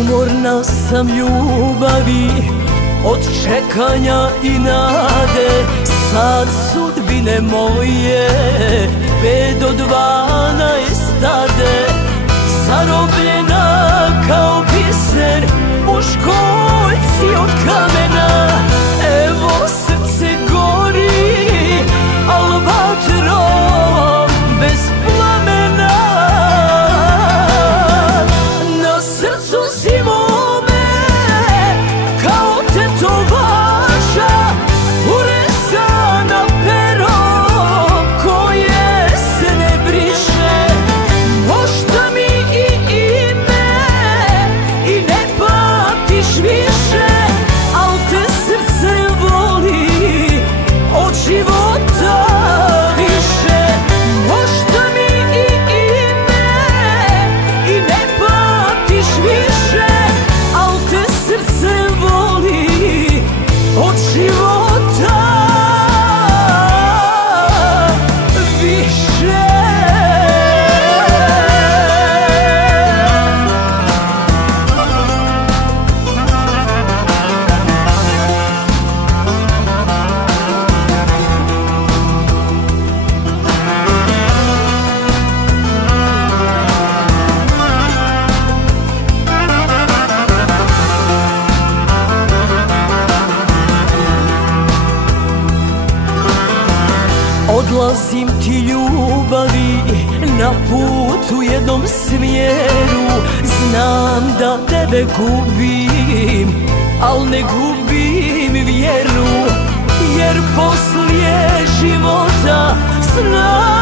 Umorna sam ljubavi, od čekanja i nade. Sad sudbine moje 5 do 12 stade. Zarobljena kao biser u školjci od kamena. Evo srce gori, al vatrom bez plamena. Na srcu sivome kao tetovaža, urezana pero koje se ne briše. Možda mi i ime i ne pamtiš više, al te srce voli od života više. Možda mi i ime i ne pamtiš više, al te srce voli od života više. Odlazim ti ljubavi na put u jednom smjeru. Znam da tebe gubim, al ne gubim vjeru. Jer poslije života znam